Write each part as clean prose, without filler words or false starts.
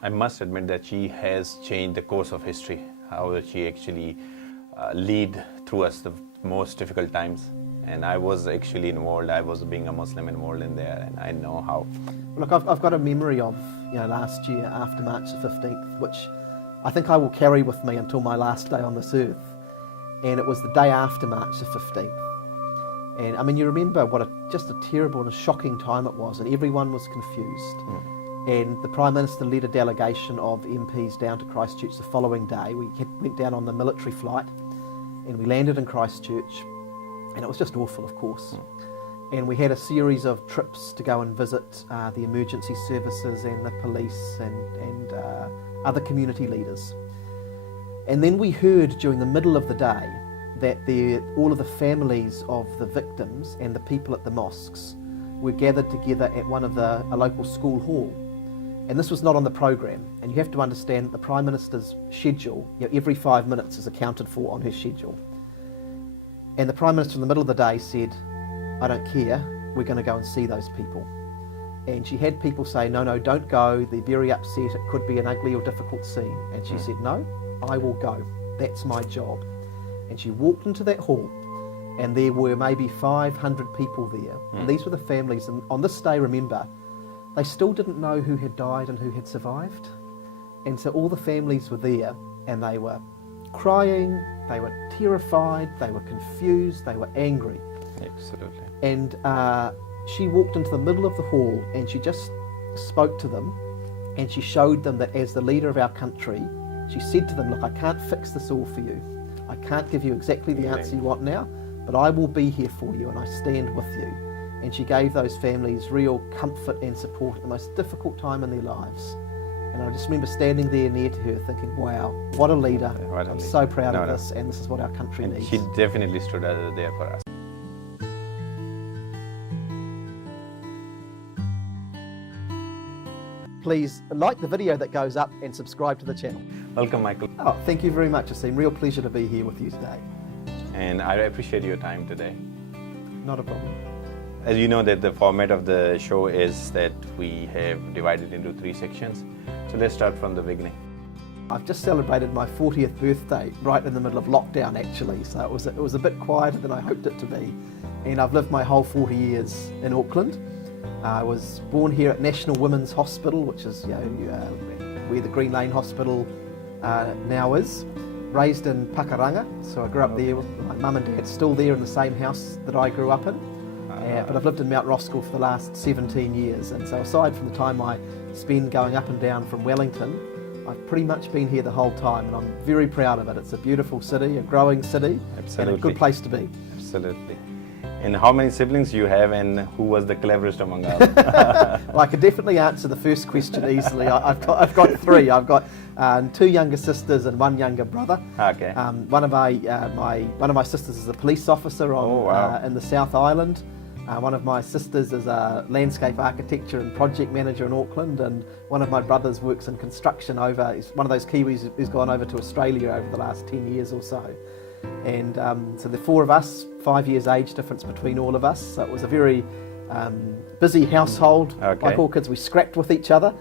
I must admit that she has changed the course of history, how she actually lead through us the most difficult times. And I was actually involved, I was being a Muslim involved in there, and I know how. Look, I've got a memory of last year after March the 15th, which I think I will carry with me until my last day on this earth. And it was the day after March the 15th. And I mean, you remember what just a terrible and a shocking time it was, and everyone was confused. And the Prime Minister led a delegation of MPs down to Christchurch the following day. We went down on the military flight, and we landed in Christchurch, and it was just awful, of course. And we had a series of trips to go and visit the emergency services and the police and other community leaders. And then we heard during the middle of the day that all of the families of the victims and the people at the mosques were gathered together at a local school hall. And this was not on the program. And you have to understand that the Prime Minister's schedule, every 5 minutes is accounted for on her schedule. And the Prime Minister in the middle of the day said, I don't care, we're going to go and see those people. And she had people say, no, don't go, they're very upset, it could be an ugly or difficult scene. And she said, no, I will go, that's my job. And she walked into that hall, and there were maybe 500 people there. And these were the families, and on this day, remember, they still didn't know who had died and who had survived. And so all the families were there, and they were crying, they were terrified, they were confused, they were angry. Absolutely. And she walked into the middle of the hall, and she just spoke to them, and she showed them that as the leader of our country, she said to them, look, I can't fix this all for you. I can't give you exactly the answer you want now, but I will be here for you, and I stand with you. And she gave those families real comfort and support at the most difficult time in their lives. And I just remember standing there near to her thinking, wow, what a leader. I'm so proud of this, and this is what our country needs. She definitely stood there for us. Please like the video that goes up and subscribe to the channel. Welcome, Michael. Oh, thank you very much, Asim. Real pleasure to be here with you today. And I appreciate your time today. Not a problem. As you know that the format of the show is that we have divided into 3 sections. So let's start from the beginning. I've just celebrated my 40th birthday right in the middle of lockdown, actually, so it was a bit quieter than I hoped it to be. And I've lived my whole 40 years in Auckland. I was born here at National Women's Hospital, which is where the Green Lane Hospital now is. Raised in Pakaranga, so I grew up there with my mum and dad still there in the same house that I grew up in. But I've lived in Mt Roskill for the last 17 years, and so aside from the time I spend going up and down from Wellington, I've pretty much been here the whole time, and I'm very proud of it. It's a beautiful city, a growing city, and a good place to be. Absolutely. And how many siblings you have, and who was the cleverest among us? Well, I could definitely answer the first question easily. I've got 3. I've got 2 younger sisters and 1 younger brother. Okay. One of my sisters is a police officer in the South Island. One of my sisters is a landscape architecture and project manager in Auckland, and one of my brothers works in construction he's one of those Kiwis who's gone over to Australia over the last 10 years or so. And so the 4 of us, 5 years age difference between all of us, so it was a very busy household. Okay. Like all kids, we scrapped with each other.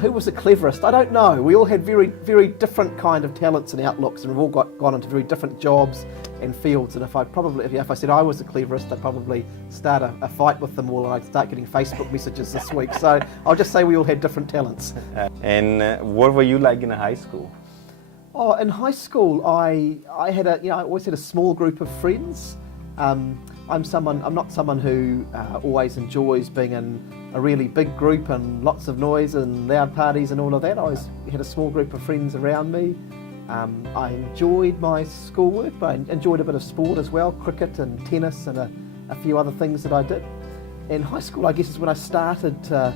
Who was the cleverest? I don't know. We all had very, very different kind of talents and outlooks, and we've all gone into very different jobs and fields. And if I said I was the cleverest, I'd probably start a fight with them all, and I'd start getting Facebook messages this week. So I'll just say we all had different talents. And what were you like in high school? Oh, in high school, I always had a small group of friends. I'm not someone who always enjoys being in a really big group and lots of noise and loud parties and all of that. I always had a small group of friends around me. I enjoyed my schoolwork, but I enjoyed a bit of sport as well, cricket and tennis and a few other things that I did. In high school, I guess, is when I started to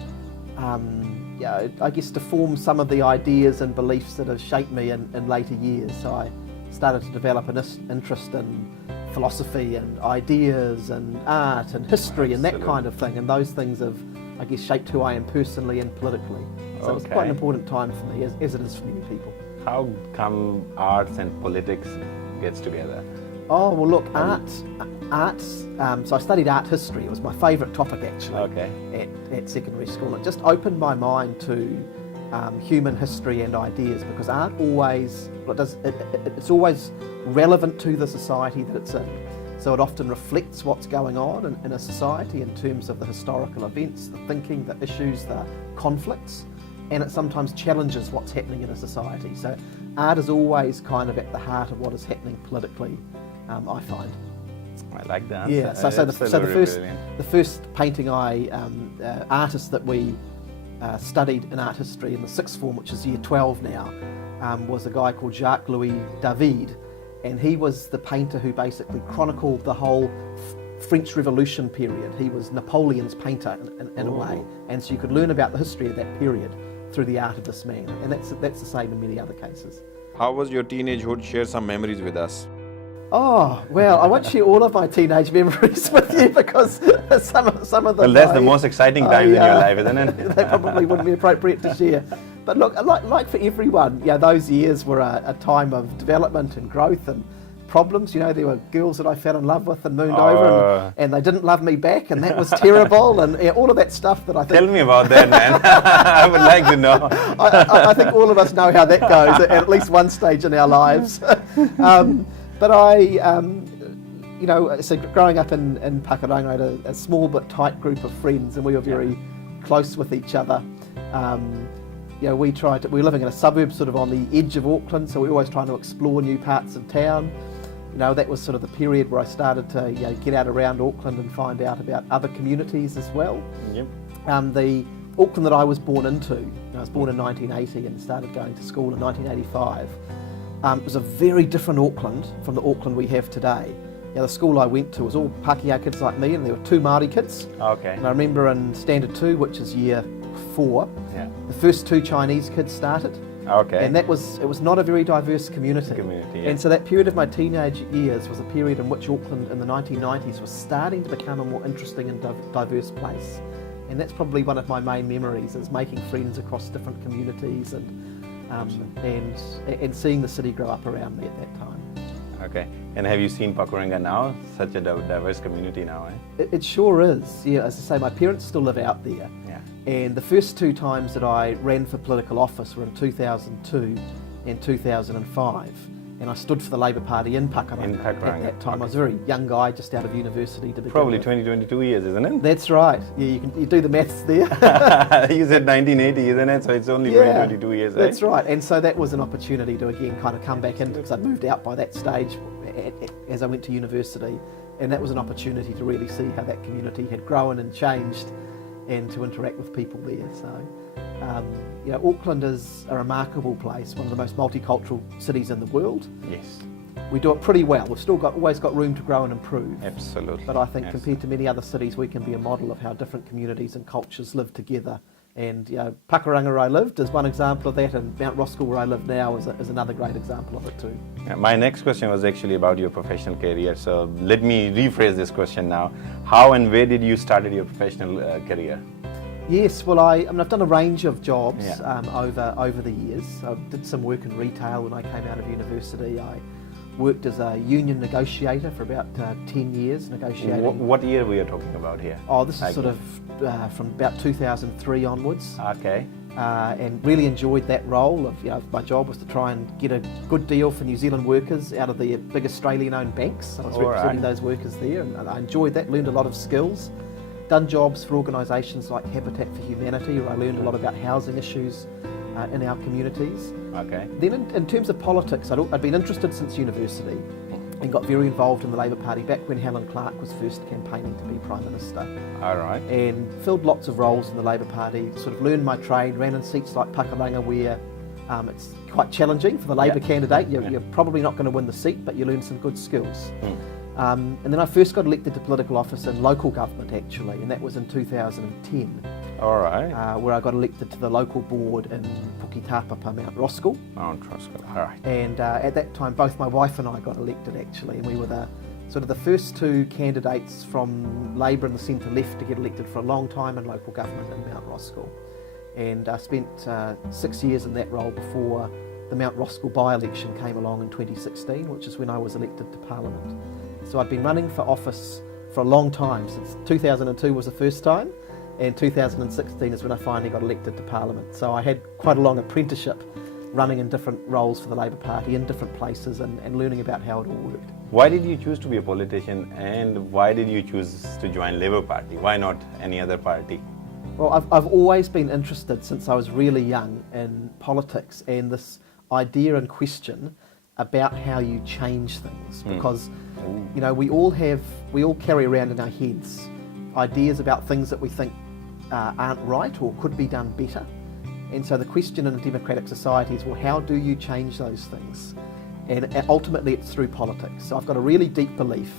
to form some of the ideas and beliefs that have shaped me in later years. So I started to develop an interest in philosophy and ideas and art and history and that kind of thing, and those things have, I guess, shaped who I am personally and politically. So it's quite an important time for me, as it is for many people. How come arts and politics gets together? Oh, well look, arts, so I studied art history. It was my favourite topic actually at secondary school. It just opened my mind to human history and ideas, because art always, it's always relevant to the society that it's in. So it often reflects what's going on in a society in terms of the historical events, the thinking, the issues, the conflicts, and it sometimes challenges what's happening in a society. So art is always kind of at the heart of what is happening politically, I find. I like that. Yeah, so the first painting artist that we studied in art history in the sixth form, which is year 12 now, was a guy called Jacques-Louis David, and he was the painter who basically chronicled the whole French Revolution period. He was Napoleon's painter in a way, and so you could learn about the history of that period through the art of this man, and that's the same in many other cases. How was your teenagehood? Share some memories with us. Oh, well, I won't share all of my teenage memories with you, because some of them... Well, that's the most exciting times in your life, isn't it? They probably wouldn't be appropriate to share. But look, like for everyone, those years were a time of development and growth and problems. There were girls that I fell in love with and mooned over, and they didn't love me back, and that was terrible, and all of that stuff that I think... Tell me about that, man. I would like to know. I think all of us know how that goes at least one stage in our lives. But so growing up in Pakuranga, I had a small but tight group of friends, and we were very close with each other. We were living in a suburb sort of on the edge of Auckland, so we were always trying to explore new parts of town. That was sort of the period where I started to get out around Auckland and find out about other communities as well. Yep. The Auckland that I was born into, I was born in 1980 and started going to school in 1985. It was a very different Auckland from the Auckland we have today. The school I went to was all Pākehā kids like me, and there were 2 Māori kids. Okay. And I remember in Standard 2, which is year 4, the first 2 Chinese kids started. Okay. And it was not a very diverse community. And so that period of my teenage years was a period in which Auckland in the 1990s was starting to become a more interesting and diverse place. And that's probably one of my main memories, is making friends across different communities and seeing the city grow up around me at that time. Okay. And have you seen Pakuranga now? Such a diverse community now, eh? It sure is. Yeah, as I say, my parents still live out there. Yeah. And the first 2 times that I ran for political office were in 2002 and 2005. And I stood for the Labour Party in Pakuranga. At that time. I was a very young guy, just out of university to begin Probably with. 22 years, isn't it? That's right. Yeah, you do the maths there. You said 1980, isn't it? So it's only 22 years, right? That's right. And so that was an opportunity to again kind of come back into, because I'd moved out by that stage as I went to university. And that was an opportunity to really see how that community had grown and changed, and to interact with people there. So, Auckland is a remarkable place, one of the most multicultural cities in the world. Yes. We do it pretty well. We've still always got room to grow and improve. Absolutely. But I think compared to many other cities, we can be a model of how different communities and cultures live together. And Pakuranga, where I lived, is one example of that, and Mt Roskill, where I live now, is another great example of it too. My next question was actually about your professional career. So let me rephrase this question now. How and where did you start your professional career? Yes, well, I've done a range of jobs over the years. I did some work in retail when I came out of university. I worked as a union negotiator for about 10 years, negotiating. What year were you talking about here? Oh, this is sort of from about 2003 onwards. Okay. And really enjoyed that role of, my job was to try and get a good deal for New Zealand workers out of the big Australian-owned banks. So I was representing those workers there, and I enjoyed that, learned a lot of skills. Done jobs for organisations like Habitat for Humanity, where I learned a lot about housing issues in our communities. Okay. Then in terms of politics, I'd been interested since university and got very involved in the Labour Party back when Helen Clark was first campaigning to be Prime Minister. All right. And filled lots of roles in the Labour Party, sort of learned my trade, ran in seats like Pakuranga, where it's quite challenging for the Labour candidate. You're probably not going to win the seat, but you learn some good skills. And then I first got elected to political office in local government, actually, and that was in 2010. All right. Where I got elected to the local board in Puketapapa, Mt Roskill. Mount Roskill, all right. And at that time, both my wife and I got elected, actually, and we were the first 2 candidates from Labour and the centre left to get elected for a long time in local government in Mt Roskill. And I spent 6 years in that role before the Mt Roskill by-election came along in 2016, which is when I was elected to Parliament. So I'd been running for office for a long time, since 2002 was the first time, and 2016 is when I finally got elected to Parliament. So I had quite a long apprenticeship running in different roles for the Labour Party in different places and learning about how it all worked. Why did you choose to be a politician, and why did you choose to join Labour Party? Why not any other party? Well, I've always been interested since I was really young in politics and this idea and question about how you change things, because you know we all carry around in our heads ideas about things that we think aren't right or could be done better. And so the question in a democratic society is, well, how do you change those things? And ultimately it's through politics. So I've got a really deep belief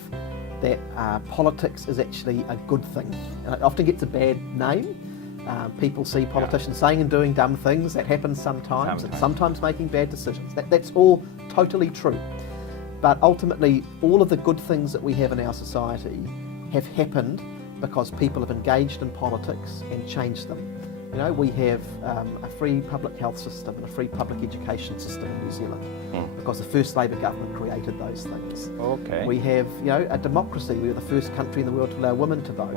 that politics is actually a good thing. And it often gets a bad name. People see politicians saying and doing dumb things. That happens sometimes. And sometimes making bad decisions. That's all totally true. But ultimately, all of the good things that we have in our society have happened because people have engaged in politics and changed them. You know, we have a free public health system and a free public education system in New Zealand because the first Labour government created those things. Okay. We have, you know, a democracy. We were the first country in the world to allow women to vote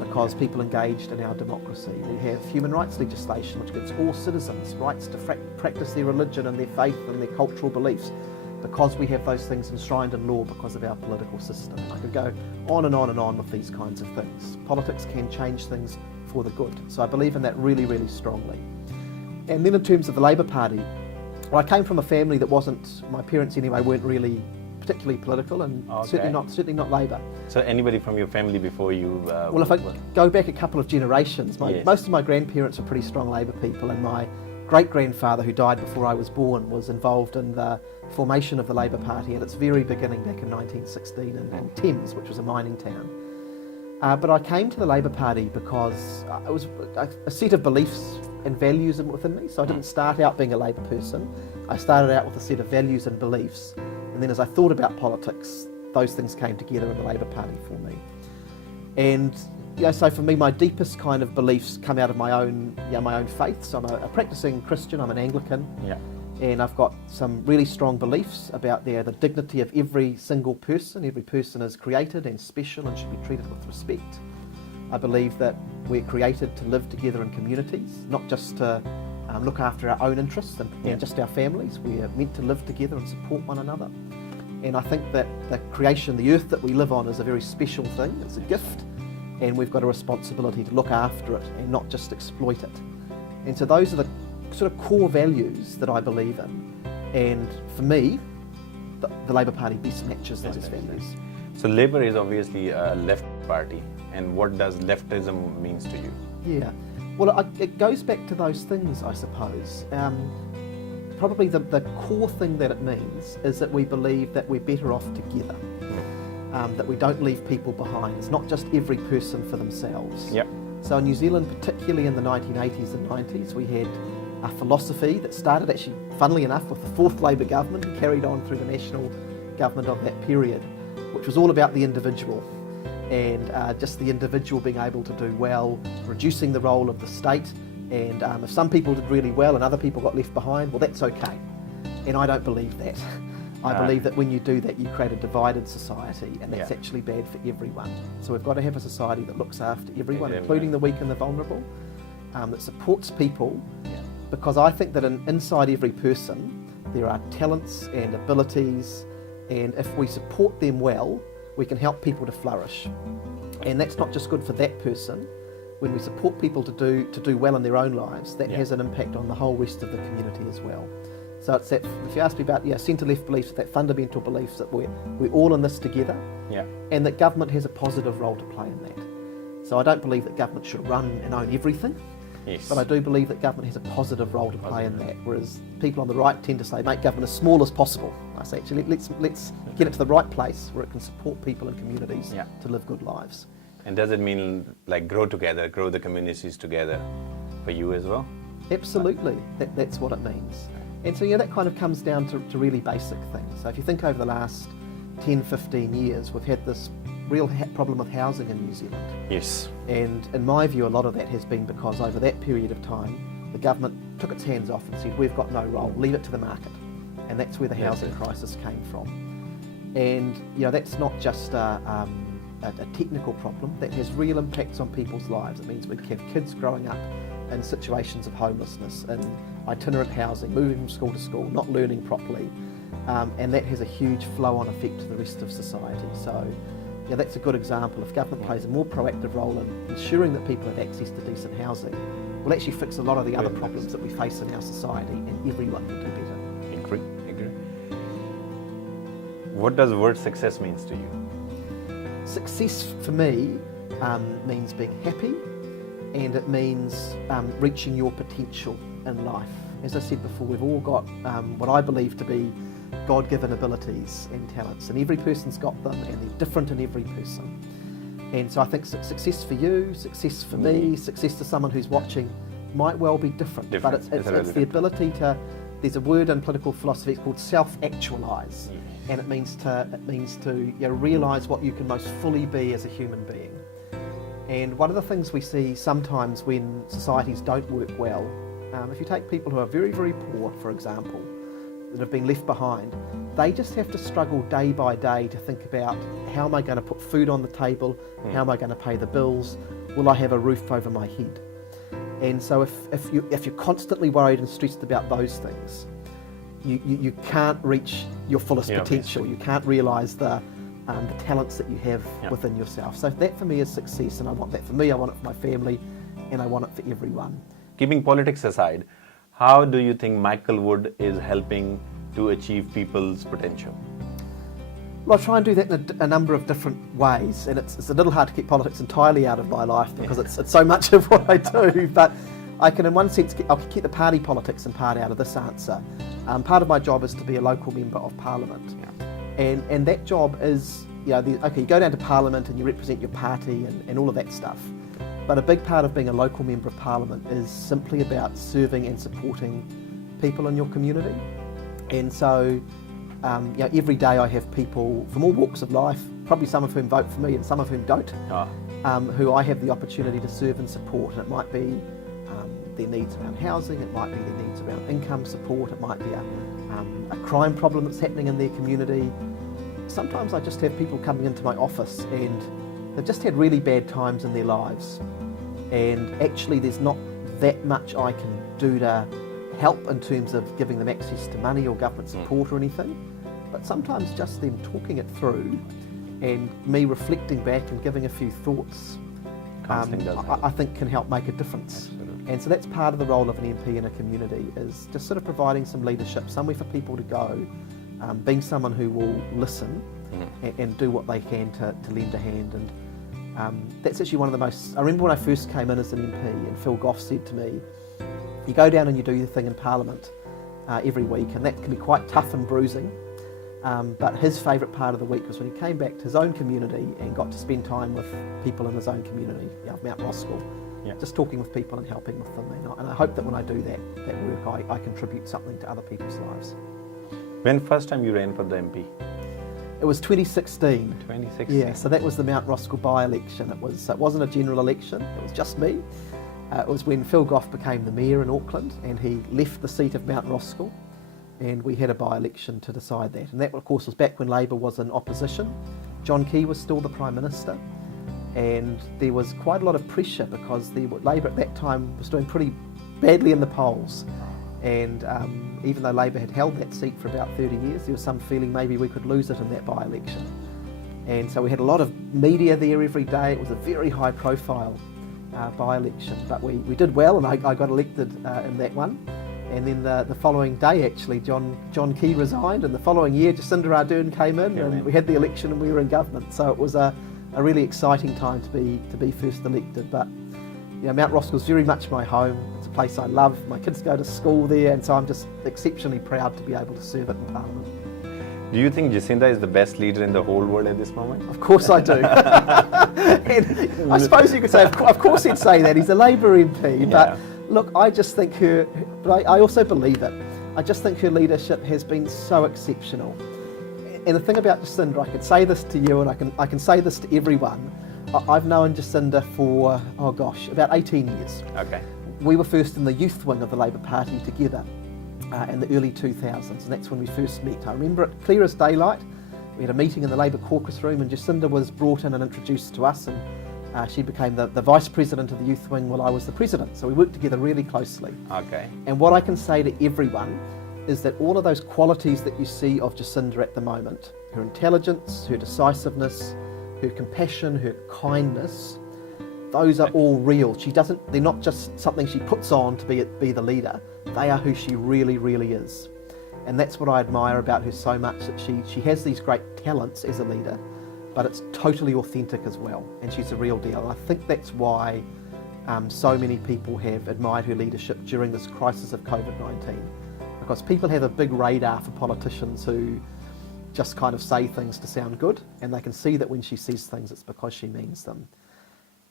because people engaged in our democracy. We have human rights legislation which gives all citizens rights to practice their religion and their faith and their cultural beliefs because we have those things enshrined in law because of our political system. I could go on and on and on with these kinds of things. Politics can change things for the good. So I believe in that really, really strongly. And then in terms of the Labour Party, well, I came from a family that wasn't, my parents anyway, weren't really particularly political and certainly not Labour. So anybody from your family before you? Well, if I go back a couple of generations, most of my grandparents were pretty strong Labour people, and my great-grandfather, who died before I was born, was involved in the formation of the Labour Party at its very beginning back in 1916 in Thames, which was a mining town. But I came to the Labour Party because it was a set of beliefs and values within me. So I didn't start out being a Labour person. I started out with a set of values and beliefs. And then as I thought about politics, those things came together in the Labour Party for me. And you know, so for me, my deepest kind of beliefs come out of my own faith. So I'm a practicing Christian, I'm an Anglican. Yeah. And I've got some really strong beliefs about the dignity of every single person. Every person is created and special and should be treated with respect. I believe that we're created to live together in communities, not just to look after our own interests and just our families. We are meant to live together and support one another. And I think that the creation, the earth that we live on, is a very special thing. It's a gift, and we've got a responsibility to look after it and not just exploit it. And so those are the sort of core values that I believe in, and for me the Labour Party best matches those values. So Labour is obviously a left party, and what does leftism means to you? Yeah, well it goes back to those things, I suppose. Probably the core thing that it means is that we believe that we're better off together, that we don't leave people behind. It's not just every person for themselves. Yep. So in New Zealand, particularly in the 1980s and 90s, we had a philosophy that started actually, funnily enough, with the fourth Labour government and carried on through the national government of that period, which was all about the individual and just the individual being able to do well, reducing the role of the state, and if some people did really well and other people got left behind, well, that's okay. And I don't believe that. I believe that when you do that, you create a divided society, and that's actually bad for everyone. So we've got to have a society that looks after everyone, including the weak and the vulnerable, that supports people, because I think that inside every person there are talents and abilities, and if we support them well, we can help people to flourish. And that's not just good for that person. When we support people to do well in their own lives, that has an impact on the whole rest of the community as well. So it's that, if you ask me about centre-left beliefs, that fundamental beliefs that we're all in this together, and that government has a positive role to play in that. So I don't believe that government should run and own everything, but I do believe that government has a positive role to play in that, whereas people on the right tend to say, make government as small as possible. I say, actually, let's get it to the right place where it can support people and communities to live good lives. And does it mean like grow together, grow the communities together for you as well? Absolutely, that's what it means. And so that kind of comes down to really basic things. So if you think over the last 10, 15 years, we've had this real problem with housing in New Zealand. Yes. And in my view, a lot of that has been because over that period of time, the government took its hands off and said, we've got no role, leave it to the market. And that's where the housing crisis came from. And that's not just a technical problem that has real impacts on people's lives. It means we have kids growing up in situations of homelessness, in itinerant housing, moving from school to school, not learning properly, and that has a huge flow-on effect to the rest of society. So, yeah, that's a good example. If government plays a more proactive role in ensuring that people have access to decent housing, we'll actually fix a lot of the other problems that we face in our society, and everyone will do better. Agree. What does the word success means to you? Success for me means being happy, and it means reaching your potential in life. As I said before, we've all got what I believe to be God-given abilities and talents, and every person's got them, and they're different in every person. And so I think success for you, success for me, success to someone who's watching might well be different. But it's the ability to, there's a word in political philosophy, it's called self-actualise, and it means to realise what you can most fully be as a human being. And one of the things we see sometimes when societies don't work well, if you take people who are very, very poor, for example, that have been left behind, they just have to struggle day by day to think about, how am I going to put food on the table, how am I going to pay the bills, will I have a roof over my head? And so if you're constantly worried and stressed about those things, you can't reach your fullest potential. You can't realise the talents that you have within yourself. So that for me is success, and I want that for me, I want it for my family, and I want it for everyone. Keeping politics aside, how do you think Michael Wood is helping to achieve people's potential? Well, I try and do that in a number of different ways, and it's a little hard to keep politics entirely out of my life because it's so much of what I do, but I can in one sense, I'll keep the party politics in part out of this answer. Part of my job is to be a local member of Parliament, and that job is, you go down to Parliament and you represent your party and all of that stuff. But a big part of being a local member of Parliament is simply about serving and supporting people in your community. And so, every day I have people from all walks of life, probably some of whom vote for me and some of whom don't, who I have the opportunity to serve and support. And it might be their needs around housing, it might be their needs around income support, it might be a crime problem that's happening in their community. Sometimes I just have people coming into my office and they've just had really bad times in their lives, and actually there's not that much I can do to help in terms of giving them access to money or government support or anything, but sometimes just them talking it through and me reflecting back and giving a few thoughts, I think can help make a difference. Absolutely. And so that's part of the role of an MP in a community, is just sort of providing some leadership, somewhere for people to go, being someone who will listen and do what they can to lend a hand. And that's actually one of the most, I remember when I first came in as an MP and Phil Goff said to me, you go down and you do your thing in Parliament every week, and that can be quite tough and bruising, but his favourite part of the week was when he came back to his own community and got to spend time with people in his own community, Mt Roskill, just talking with people and helping with them. And I hope that when I do that work, I contribute something to other people's lives. When first time you ran for the MP? It was 2016. 2016. Yeah, so that was the Mt Roskill by-election. It wasn't a general election, it was just me. It was when Phil Goff became the mayor in Auckland and he left the seat of Mt Roskill, and we had a by-election to decide that. And that, of course, was back when Labour was in opposition. John Key was still the Prime Minister, and there was quite a lot of pressure because Labour at that time was doing pretty badly in the polls. And even though Labour had held that seat for about 30 years, there was some feeling maybe we could lose it in that by-election. And so we had a lot of media there every day. It was a very high profile by-election, but we did well, and I got elected in that one. And then the following day, actually, John Key resigned, and the following year Jacinda Ardern came in, and we had the election and we were in government. So it was a really exciting time to be first elected. But Mt Roskill's very much my home. It's a place I love. My kids go to school there, and so I'm just exceptionally proud to be able to serve it in Parliament. Do you think Jacinda is the best leader in the whole world at this moment? Of course I do. And I suppose you could say, of course he'd say that. He's a Labour MP, but look, I just think but I also believe it. I just think her leadership has been so exceptional. And the thing about Jacinda, I can say this to you, and I can say this to everyone. I've known Jacinda for, about 18 years. Okay. We were first in the youth wing of the Labour Party together in the early 2000s, and that's when we first met. I remember it clear as daylight. We had a meeting in the Labour caucus room, and Jacinda was brought in and introduced to us, and she became the vice president of the youth wing while I was the president. So we worked together really closely. Okay. And what I can say to everyone is that all of those qualities that you see of Jacinda at the moment, her intelligence, her decisiveness, her compassion, her kindness, those are all real. They're not just something she puts on to be the leader. They are who she really, really is. And that's what I admire about her so much, that she has these great talents as a leader, but it's totally authentic as well, and she's a real deal. And I think that's why so many people have admired her leadership during this crisis of COVID-19, because people have a big radar for politicians who just kind of say things to sound good, and they can see that when she says things, it's because she means them.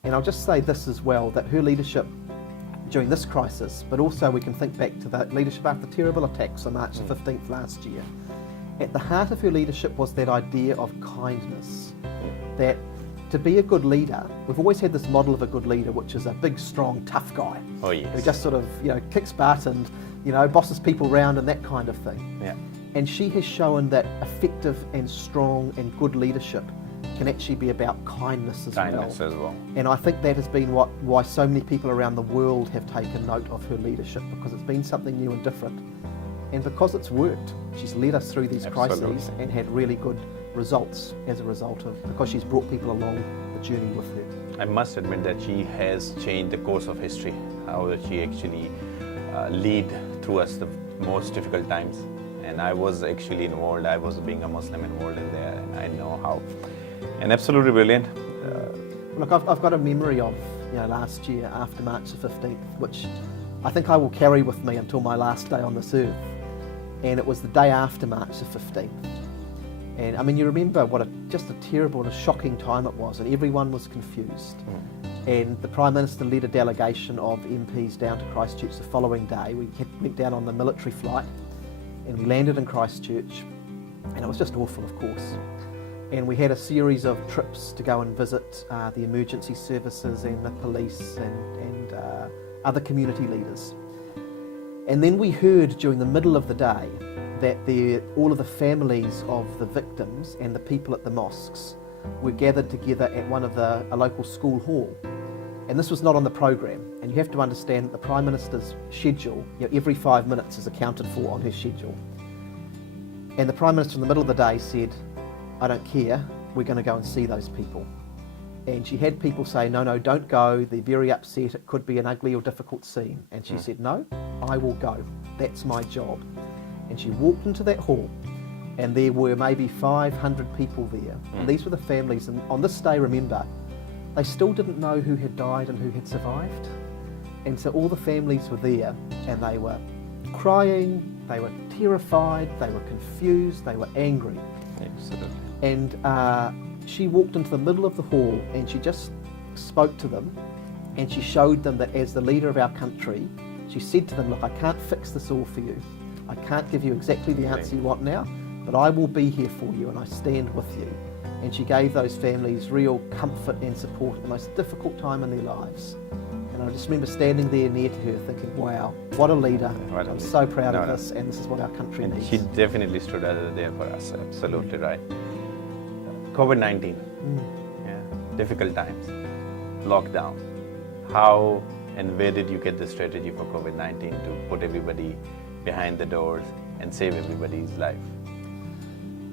And I'll just say this as well, that her leadership during this crisis, but also we can think back to that leadership after the terrible attacks on March the 15th last year. At the heart of her leadership was that idea of kindness, that to be a good leader, we've always had this model of a good leader, which is a big, strong, tough guy. Oh, yes. Who just sort of, kicks butt and, bosses people around and that kind of thing. Yeah. And she has shown that effective and strong and good leadership can actually be about kindness as well. And I think that has been why so many people around the world have taken note of her leadership, because it's been something new and different. And because it's worked, she's led us through these crises and had really good results as a result of, because she's brought people along the journey with her. I must admit that she has changed the course of history, how she actually lead through us the most difficult times. And I was actually involved, I was being a Muslim involved in there, and I know how. And absolutely brilliant. Look, I've got a memory of last year after March the 15th, which I think I will carry with me until my last day on this earth. And it was the day after March the 15th. And I mean, you remember what just a terrible and a shocking time it was, and everyone was confused. And the Prime Minister led a delegation of MPs down to Christchurch the following day. We went down on the military flight, and we landed in Christchurch, and it was just awful, of course. And we had a series of trips to go and visit the emergency services and the police and other community leaders. And then we heard during the middle of the day that all of the families of the victims and the people at the mosques were gathered together at a local school hall. And this was not on the program. And you have to understand that the Prime Minister's schedule, every 5 minutes is accounted for on her schedule. And the Prime Minister in the middle of the day said, "I don't care, we're going to go and see those people." And she had people say, no, don't go, they're very upset, it could be an ugly or difficult scene. And she said, "No, I will go, that's my job." And she walked into that hall, and there were maybe 500 people there. And these were the families, and on this day, remember, they still didn't know who had died and who had survived. And so all the families were there, and they were crying, they were terrified, they were confused, they were angry. Absolutely. And she walked into the middle of the hall, and she just spoke to them, and she showed them that as the leader of our country, she said to them, "Look, I can't fix this all for you. I can't give you exactly the answer you want now, but I will be here for you, and I stand with you." And she gave those families real comfort and support at the most difficult time in their lives. And I just remember standing there near to her thinking, wow, what a leader. I'm so proud of this, and this is what our country needs. She definitely stood there for us, absolutely right. COVID-19, difficult times, lockdown. How and where did you get the strategy for COVID-19 to put everybody behind the doors and save everybody's life?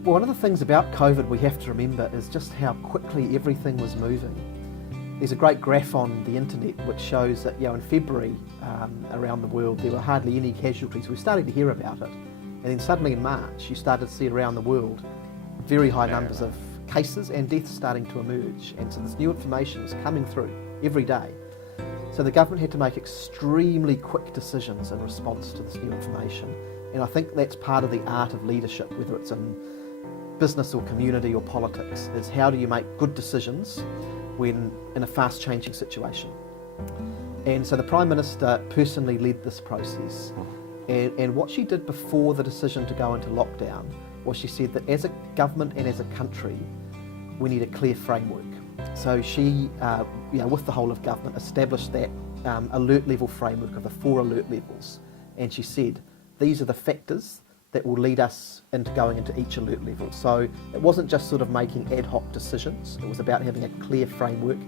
Well, one of the things about COVID we have to remember is just how quickly everything was moving. There's a great graph on the internet which shows that in February around the world there were hardly any casualties. We're starting to hear about it. And then suddenly in March you started to see around the world very high numbers of cases and deaths starting to emerge. And so this new information is coming through every day. So the government had to make extremely quick decisions in response to this new information. And I think that's part of the art of leadership, whether it's in business or community or politics, is how do you make good decisions when in a fast changing situation. And so the Prime Minister personally led this process. And what she did before the decision to go into lockdown was she said that as a government and as a country, we need a clear framework. So she, with the whole of government, established that alert level framework of the 4 alert levels. And she said, these are the factors that will lead us into going into each alert level. So it wasn't just sort of making ad hoc decisions, it was about having a clear framework.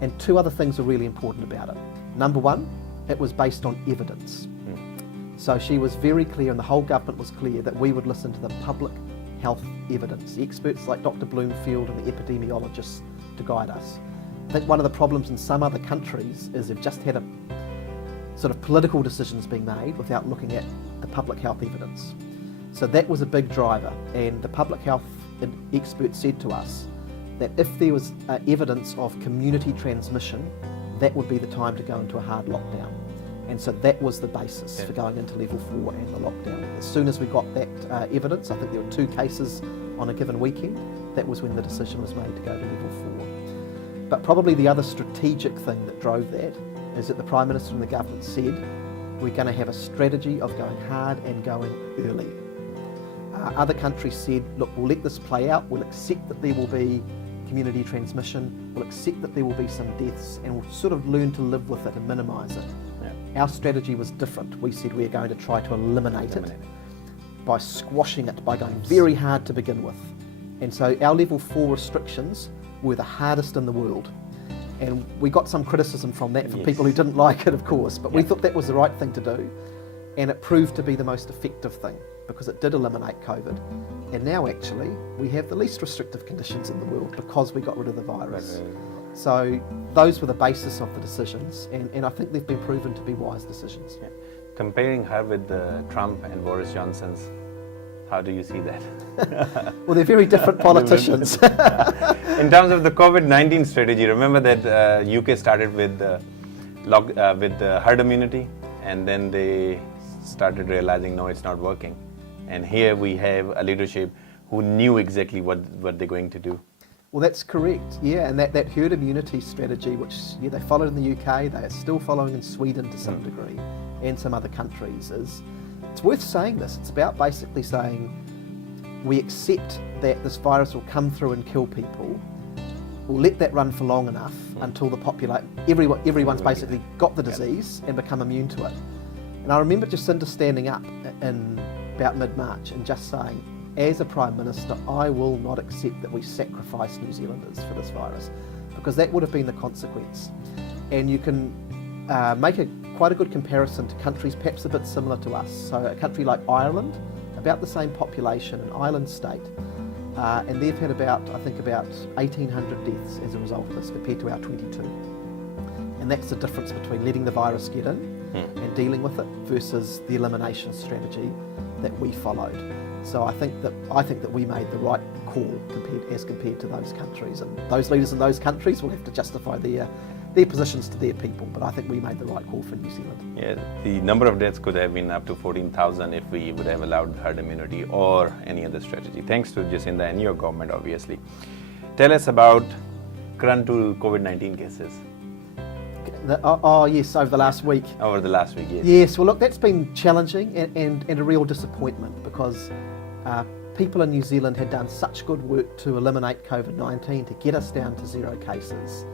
And two other things are really important about it. Number one, it was based on evidence. So she was very clear, and the whole government was clear, that we would listen to the public health evidence, the experts like Dr. Bloomfield and the epidemiologists to guide us. I think one of the problems in some other countries is they've just had a sort of political decisions being made without looking at the public health evidence. So that was a big driver, and the public health experts said to us that if there was evidence of community transmission, that would be the time to go into a hard lockdown. And so that was the basis for going into level 4 and the lockdown. As soon as we got that evidence, I think there were 2 cases on a given weekend, that was when the decision was made to go to level 4. But probably the other strategic thing that drove that is that the Prime Minister and the government said we're going to have a strategy of going hard and going early. Other countries said, look, we'll let this play out, we'll accept that there will be community transmission, we'll accept that there will be some deaths, and we'll sort of learn to live with it and minimise it. Our strategy was different. We said we're going to try to eliminate it by squashing it, by going very hard to begin with. And so our level 4 restrictions were the hardest in the world. And we got some criticism from that from people who didn't like it, of course, but we thought that was the right thing to do. And it proved to be the most effective thing because it did eliminate COVID. And now actually we have the least restrictive conditions in the world because we got rid of the virus. So those were the basis of the decisions, and I think they've been proven to be wise decisions. Comparing her with Trump and Boris Johnson's, how do you see that? Well, they're very different politicians. In terms of the COVID-19 strategy, remember that UK started with herd immunity, and then they started realizing, no, it's not working. And here we have a leadership who knew exactly what they're going to do. Well, that's correct, yeah, and that herd immunity strategy, which they followed in the UK, they are still following in Sweden to some degree, and some other countries, it's worth saying this. It's about basically saying we accept that this virus will come through and kill people. We'll let that run for long enough until everyone's basically got the disease and become immune to it. And I remember Jacinda standing up in about mid-March and just saying, as a Prime Minister, I will not accept that we sacrifice New Zealanders for this virus, because that would have been the consequence. And you can make quite a good comparison to countries perhaps a bit similar to us. So a country like Ireland, about the same population, an island state, and they've had about 1,800 deaths as a result of this compared to our 22. And that's the difference between letting the virus get in and dealing with it versus the elimination strategy that we followed. So I think that we made the right call compared to those countries, and those leaders in those countries will have to justify their positions to their people, but I think we made the right call for New Zealand. Yeah, the number of deaths could have been up to 14,000 if we would have allowed herd immunity or any other strategy. Thanks to Jacinda and your government, obviously. Tell us about current COVID-19 cases. Yes, over the last week. Over the last week, yes. Yes, well look, that's been challenging and a real disappointment because people in New Zealand had done such good work to eliminate COVID-19, to get us down to 0 cases,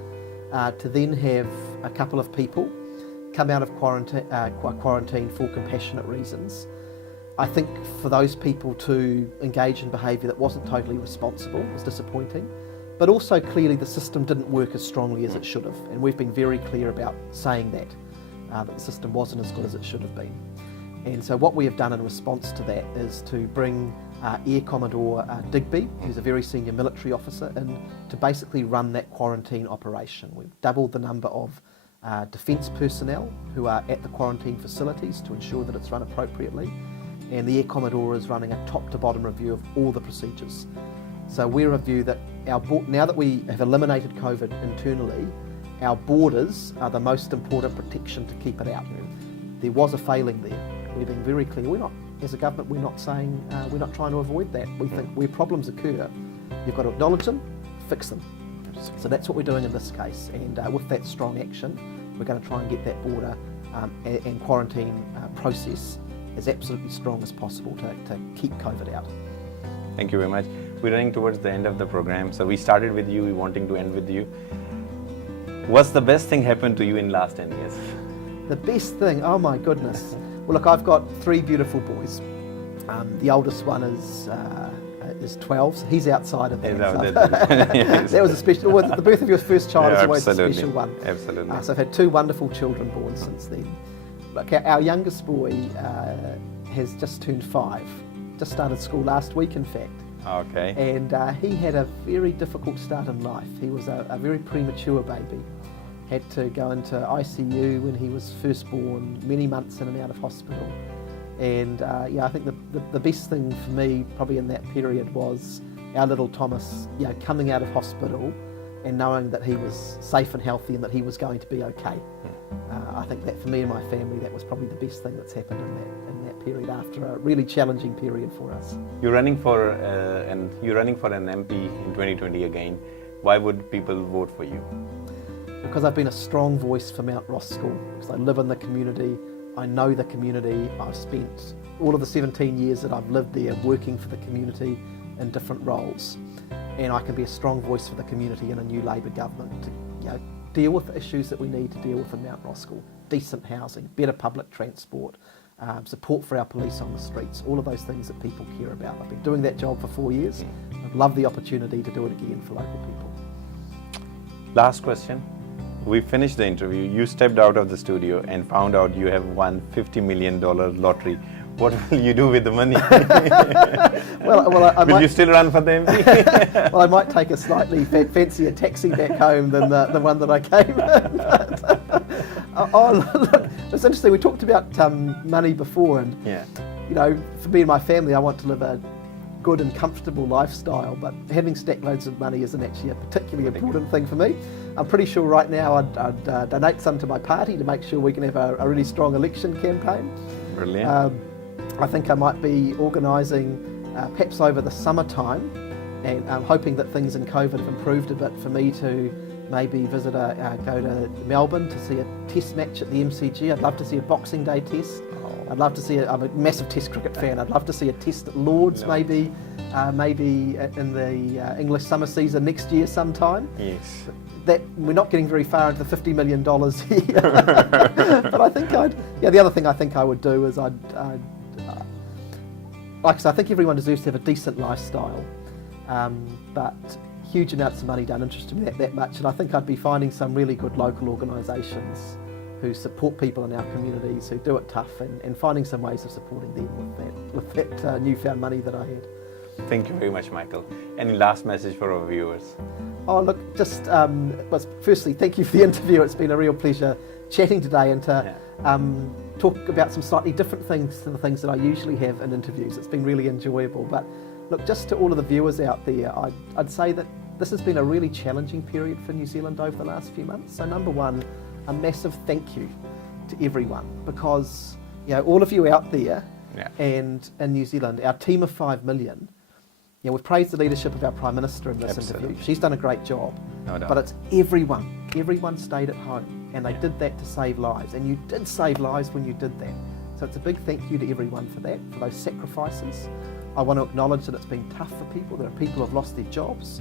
to then have a couple of people come out of quarantine for compassionate reasons. I think for those people to engage in behaviour that wasn't totally responsible was disappointing. But also clearly the system didn't work as strongly as it should have, and we've been very clear about saying that the system wasn't as good as it should have been. And so what we have done in response to that is to bring Air Commodore Digby, who's a very senior military officer, in to basically run that quarantine operation. We've doubled the number of defence personnel who are at the quarantine facilities to ensure that it's run appropriately, and the Air Commodore is running a top to bottom review of all the procedures. So we're of view that now that we have eliminated COVID internally, our borders are the most important protection to keep it out. There was a failing there. We're being very clear. As a government, we're not saying, we're not trying to avoid that. We think where problems occur, you've got to acknowledge them, fix them. So that's what we're doing in this case. And with that strong action, we're going to try and get that border and quarantine process as absolutely strong as possible to keep COVID out. Thank you very much. We're running towards the end of the program. So we started with you, we're wanting to end with you. What's the best thing happened to you in the last 10 years? The best thing? Oh my goodness. Well look, I've got 3 beautiful boys. The oldest one is 12, so he's outside of that. Yes. That was a special. Well, the birth of your first child is always Absolutely. a special one. Absolutely. So I've had 2 wonderful children born since then. Look, our youngest boy has just turned 5, just started school last week, in fact. Okay. And he had a very difficult start in life. He was a very premature baby. Had to go into ICU when he was first born, many months in and out of hospital. And I think the best thing for me probably in that period was our little Thomas, coming out of hospital and knowing that he was safe and healthy and that he was going to be okay. I think that for me and my family, that was probably the best thing that's happened in that period after a really challenging period for us. You're running for an MP in 2020 again. Why would people vote for you? Because I've been a strong voice for Mt Roskill, because I live in the community, I know the community, I've spent all of the 17 years that I've lived there working for the community in different roles, and I can be a strong voice for the community in a new Labour government to deal with the issues that we need to deal with in Mt Roskill: decent housing, better public transport, support for our police on the streets, all of those things that people care about. I've been doing that job for 4 years. I'd love the opportunity to do it again for local people. Last question. We finished the interview. You stepped out of the studio and found out you have won $50 million lottery. What will you do with the money? Will you still run for the MP? Well, I might take a slightly fancier taxi back home than the one that I came in. Look, it's interesting. We talked about money before, and for me and my family, I want to live a good and comfortable lifestyle, but having stack loads of money isn't actually a particularly important thing for me. I'm pretty sure right now I'd donate some to my party to make sure we can have a really strong election campaign. Brilliant. I think I might be organising perhaps over the summertime, and I'm hoping that things in COVID have improved a bit, for me to maybe go to Melbourne to see a test match at the MCG. I'd love to see a Boxing Day test. I'd love to see I'm a massive Test cricket fan. I'd love to see a test at Lords, maybe in the English summer season next year sometime. Yes. That we're not getting very far into the $50 million here. But I think the other thing I think I would do is like I said, I think everyone deserves to have a decent lifestyle, but huge amounts of money don't interest me that much, and I think I'd be finding some really good local organisations who support people in our communities, who do it tough, and finding some ways of supporting them with that newfound money that I had. Thank you very much, Michael. Any last message for our viewers? Oh, look, just firstly, thank you for the interview. It's been a real pleasure chatting today and to talk about some slightly different things to the things that I usually have in interviews. It's been really enjoyable. But look, just to all of the viewers out there, I'd say that this has been a really challenging period for New Zealand over the last few months. So number one, a massive thank you to everyone, because all of you out there and in New Zealand, our team of 5 million, we've praised the leadership of our Prime Minister in this interview. She's done a great job. No doubt. But it's everyone. Everyone stayed at home, and they did that to save lives. And you did save lives when you did that. So it's a big thank you to everyone for that, for those sacrifices. I want to acknowledge that it's been tough for people. There are people who have lost their jobs,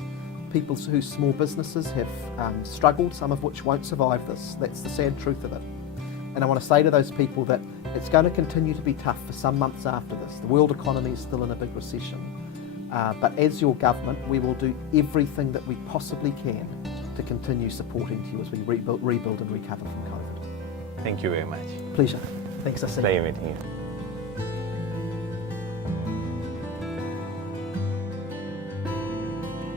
people whose small businesses have struggled, some of which won't survive this. That's the sad truth of it. And I want to say to those people that it's going to continue to be tough for some months after this. The world economy is still in a big recession. But as your government, we will do everything that we possibly can to continue supporting you as we rebuild and recover from COVID. Thank you very much. Pleasure. Thanks, Asim. Pleasure meeting you.